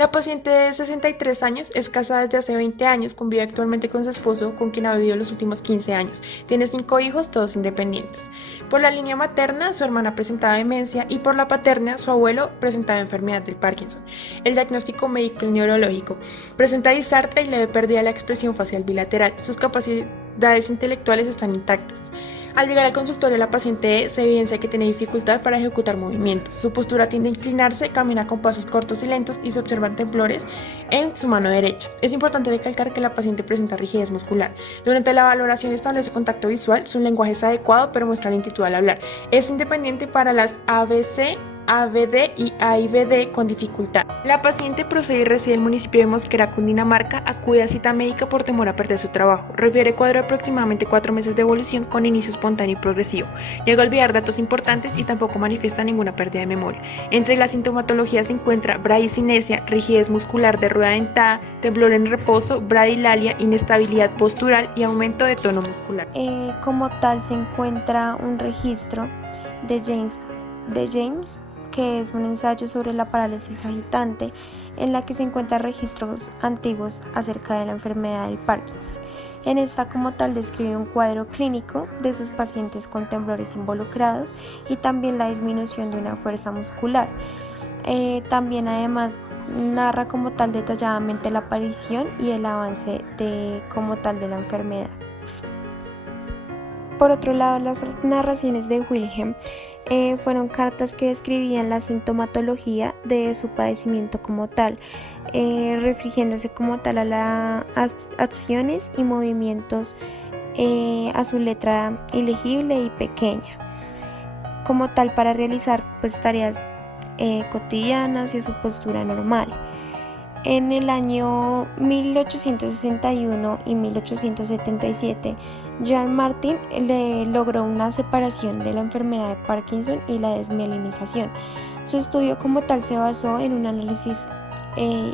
La paciente de 63 años es casada desde hace 20 años, convive actualmente con su esposo, con quien ha vivido los últimos 15 años. Tiene 5 hijos, todos independientes. Por la línea materna, su hermana presentaba demencia y por la paterna, su abuelo presentaba enfermedad del Parkinson. El diagnóstico médico es neurológico. Presenta disartria y leve pérdida de la expresión facial bilateral. Sus capacidades intelectuales están intactas. Al llegar al consultorio, la paciente se evidencia que tiene dificultad para ejecutar movimientos. Su postura tiende a inclinarse, camina con pasos cortos y lentos y se observan temblores en su mano derecha. Es importante recalcar que la paciente presenta rigidez muscular. Durante la valoración establece contacto visual, su lenguaje es adecuado pero muestra lentitud al hablar. Es independiente para las ABC, ABD y AIBD con dificultad. La paciente procede y reside en el municipio de Mosquera, Cundinamarca, acude a cita médica por temor a perder su trabajo. Refiere cuadro de aproximadamente 4 meses de evolución con inicio espontáneo y progresivo. Niega olvidar datos importantes y tampoco manifiesta ninguna pérdida de memoria. Entre la sintomatología se encuentra bradicinesia, rigidez muscular de rueda dentada, temblor en reposo, bradilalia, inestabilidad postural y aumento de tono muscular. Como tal se encuentra un registro de James, que es un ensayo sobre la parálisis agitante, en la que se encuentran registros antiguos acerca de la enfermedad del Parkinson. En esta como tal describe un cuadro clínico de sus pacientes con temblores involucrados y también la disminución de una fuerza muscular. También además narra como tal detalladamente la aparición y el avance como tal de la enfermedad. Por otro lado, las narraciones de Wilhelm fueron cartas que describían la sintomatología de su padecimiento como tal, refiriéndose como tal a las acciones y movimientos a su letra ilegible y pequeña, como tal para realizar pues tareas cotidianas y a su postura normal. En el año 1861 y 1877, Jean Martin logró una separación de la enfermedad de Parkinson y la desmielinización. Su estudio como tal se basó en un análisis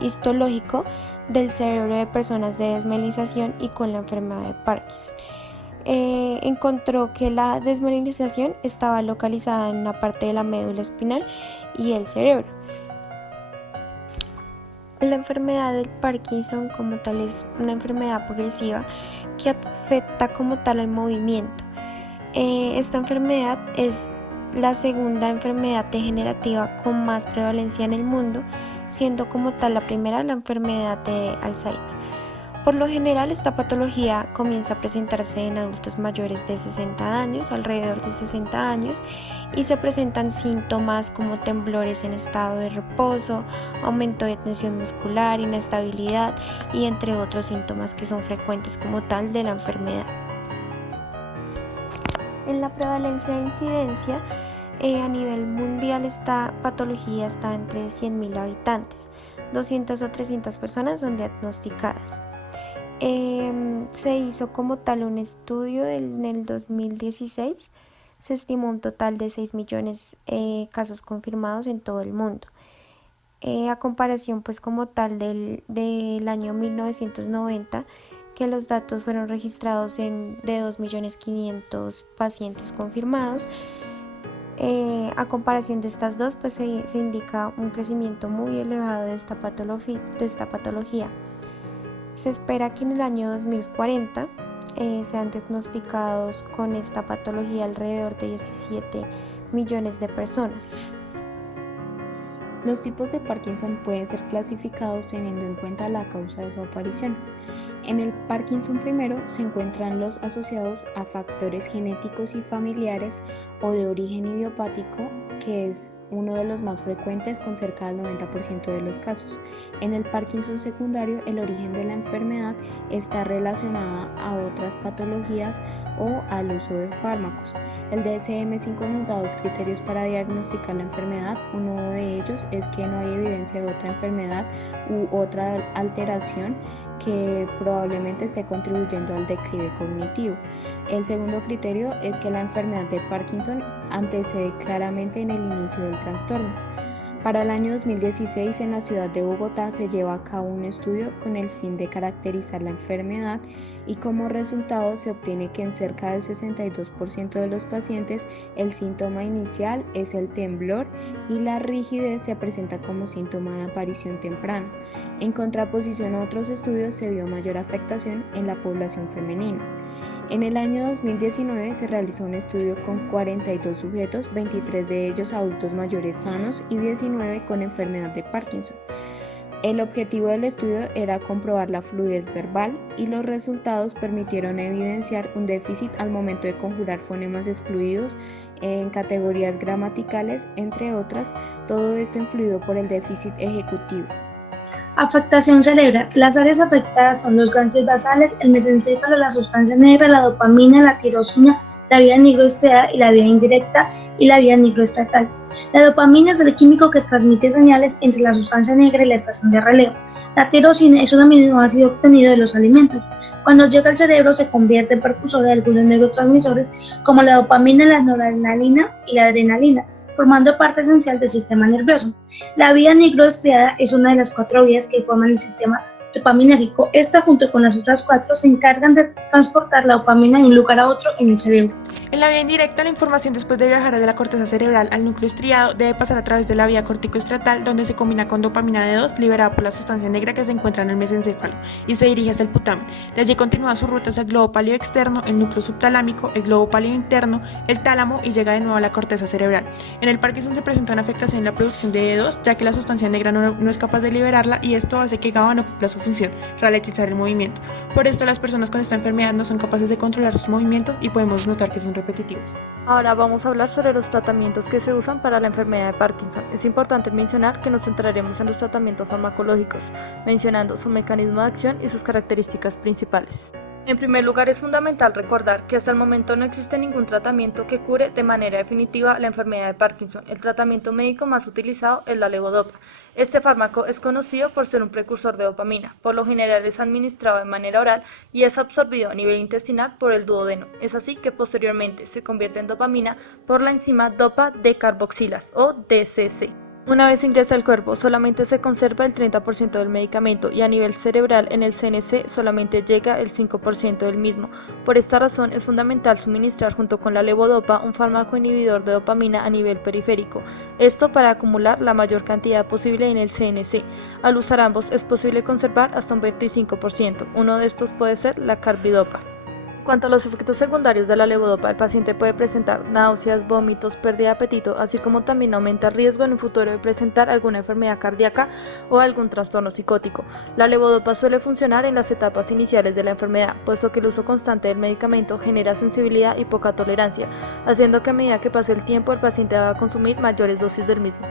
histológico del cerebro de personas de desmielinización y con la enfermedad de Parkinson. Encontró que la desmielinización estaba localizada en una parte de la médula espinal y el cerebro. La enfermedad del Parkinson como tal es una enfermedad progresiva que afecta como tal al movimiento. Esta enfermedad es la segunda enfermedad degenerativa con más prevalencia en el mundo, siendo como tal la primera la enfermedad de Alzheimer. Por lo general, esta patología comienza a presentarse en adultos mayores de 60 años, alrededor de 60 años, y se presentan síntomas como temblores en estado de reposo, aumento de tensión muscular, inestabilidad y entre otros síntomas que son frecuentes como tal de la enfermedad. En la prevalencia e incidencia, a nivel mundial esta patología está entre 100.000 habitantes, 200 o 300 personas son diagnosticadas. Se hizo como tal un estudio en el 2016, se estimó un total de 6 millones casos confirmados en todo el mundo. A comparación pues como tal del año 1990, que los datos fueron registrados de 2.500.000 pacientes confirmados. A comparación de estas dos pues se indica un crecimiento muy elevado de esta patología. Se espera que en el año 2040 sean diagnosticados con esta patología alrededor de 17 millones de personas. Los tipos de Parkinson pueden ser clasificados teniendo en cuenta la causa de su aparición. En el Parkinson primero se encuentran los asociados a factores genéticos y familiares o de origen idiopático, que es uno de los más frecuentes con cerca del 90% de los casos. En el Parkinson secundario, el origen de la enfermedad está relacionada a otras patologías o al uso de fármacos. El DSM-5 nos da dos criterios para diagnosticar la enfermedad. Uno de ellos es que no hay evidencia de otra enfermedad u otra alteración que probablemente esté contribuyendo al declive cognitivo. El segundo criterio es que la enfermedad de Parkinson antecede claramente en el inicio del trastorno. Para el año 2016 en la ciudad de Bogotá se lleva a cabo un estudio con el fin de caracterizar la enfermedad y como resultado se obtiene que en cerca del 62% de los pacientes el síntoma inicial es el temblor y la rigidez se presenta como síntoma de aparición temprana. En contraposición a otros estudios se vio mayor afectación en la población femenina. En el año 2019 se realizó un estudio con 42 sujetos, 23 de ellos adultos mayores sanos y 19 con enfermedad de Parkinson. El objetivo del estudio era comprobar la fluidez verbal y los resultados permitieron evidenciar un déficit al momento de conjurar fonemas excluidos en categorías gramaticales, entre otras, todo esto influido por el déficit ejecutivo. Afectación cerebral. Las áreas afectadas son los ganglios basales, el mesencéfalo, la sustancia negra, la dopamina, la tirosina, la vía nigroestriada y la vía indirecta y la vía nigroestratal. La dopamina es el químico que transmite señales entre la sustancia negra y la estación de relevo. La tirosina es un aminoácido obtenido de los alimentos. Cuando llega al cerebro se convierte en precursor de algunos neurotransmisores como la dopamina, la noradrenalina y la adrenalina, formando parte esencial del sistema nervioso. La vía nigroestriada es una de las 4 vías que forman el sistema dopaminérgico. Esta, junto con las otras 4, se encargan de transportar la dopamina de un lugar a otro en el cerebro. En la vía indirecta, la información después de viajar de la corteza cerebral al núcleo estriado debe pasar a través de la vía corticoestratal, donde se combina con dopamina D2 liberada por la sustancia negra que se encuentra en el mesencéfalo y se dirige hacia el putamen. De allí continúa su ruta hacia el globo pálido externo, el núcleo subtalámico, el globo pálido interno, el tálamo y llega de nuevo a la corteza cerebral. En el Parkinson se presenta una afectación en la producción de D2, ya que la sustancia negra no es capaz de liberarla y esto hace que GABA no cumpla su función, ralentizar el movimiento. Por esto, las personas con esta enfermedad no son capaces de controlar sus movimientos y podemos notar que son repetitivos. Ahora vamos a hablar sobre los tratamientos que se usan para la enfermedad de Parkinson. Es importante mencionar que nos centraremos en los tratamientos farmacológicos, mencionando su mecanismo de acción y sus características principales. En primer lugar, es fundamental recordar que hasta el momento no existe ningún tratamiento que cure de manera definitiva la enfermedad de Parkinson. El tratamiento médico más utilizado es la levodopa. Este fármaco es conocido por ser un precursor de dopamina. Por lo general es administrado de manera oral y es absorbido a nivel intestinal por el duodeno. Es así que posteriormente se convierte en dopamina por la enzima dopa-decarboxilasa o DCC. Una vez ingresa al cuerpo, solamente se conserva el 30% del medicamento y a nivel cerebral en el CNS solamente llega el 5% del mismo. Por esta razón es fundamental suministrar junto con la levodopa un fármaco inhibidor de dopamina a nivel periférico, esto para acumular la mayor cantidad posible en el CNS. Al usar ambos es posible conservar hasta un 25%, uno de estos puede ser la carbidopa. En cuanto a los efectos secundarios de la levodopa, el paciente puede presentar náuseas, vómitos, pérdida de apetito, así como también aumenta el riesgo en un futuro de presentar alguna enfermedad cardíaca o algún trastorno psicótico. La levodopa suele funcionar en las etapas iniciales de la enfermedad, puesto que el uso constante del medicamento genera sensibilidad y poca tolerancia, haciendo que a medida que pase el tiempo el paciente va a consumir mayores dosis del mismo.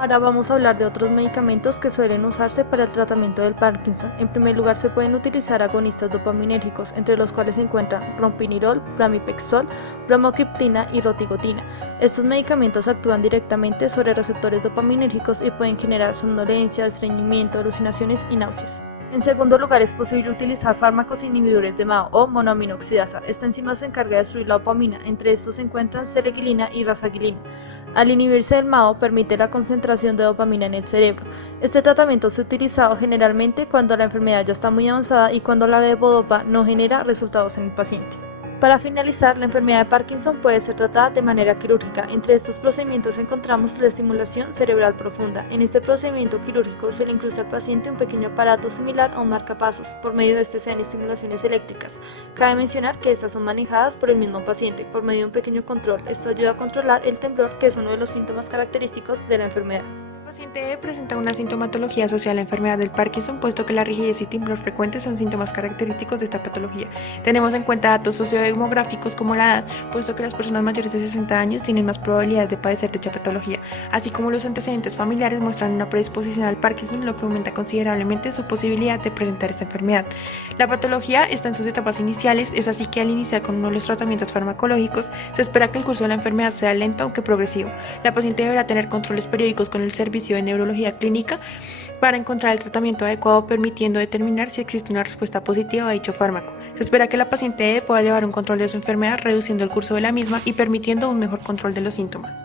Ahora vamos a hablar de otros medicamentos que suelen usarse para el tratamiento del Parkinson. En primer lugar, se pueden utilizar agonistas dopaminérgicos, entre los cuales se encuentran ropinirol, pramipexol, bromocriptina y rotigotina. Estos medicamentos actúan directamente sobre receptores dopaminérgicos y pueden generar somnolencia, estreñimiento, alucinaciones y náuseas. En segundo lugar, es posible utilizar fármacos inhibidores de MAO o monoaminoxidasa. Esta enzima se encarga de destruir la dopamina. Entre estos se encuentran selequilina y rasaquilina. Al inhibirse el MAO, permite la concentración de dopamina en el cerebro. Este tratamiento se ha utilizado generalmente cuando la enfermedad ya está muy avanzada y cuando la levodopa no genera resultados en el paciente. Para finalizar, la enfermedad de Parkinson puede ser tratada de manera quirúrgica. Entre estos procedimientos encontramos la estimulación cerebral profunda. En este procedimiento quirúrgico se le incrusta al paciente un pequeño aparato similar a un marcapasos. Por medio de este se dan estimulaciones eléctricas. Cabe mencionar que estas son manejadas por el mismo paciente por medio de un pequeño control. Esto ayuda a controlar el temblor, que es uno de los síntomas característicos de la enfermedad. El paciente presenta una sintomatología asociada a la enfermedad del Parkinson, puesto que la rigidez y temblor frecuentes son síntomas característicos de esta patología. Tenemos en cuenta datos sociodemográficos como la edad, puesto que las personas mayores de 60 años tienen más probabilidades de padecer dicha patología, así como los antecedentes familiares muestran una predisposición al Parkinson, lo que aumenta considerablemente su posibilidad de presentar esta enfermedad. La patología está en sus etapas iniciales, es así que al iniciar con uno de los tratamientos farmacológicos, se espera que el curso de la enfermedad sea lento aunque progresivo. La paciente deberá tener controles periódicos con el servicio de neurología clínica para encontrar el tratamiento adecuado, permitiendo determinar si existe una respuesta positiva a dicho fármaco. Se espera que la paciente pueda llevar un control de su enfermedad, reduciendo el curso de la misma y permitiendo un mejor control de los síntomas.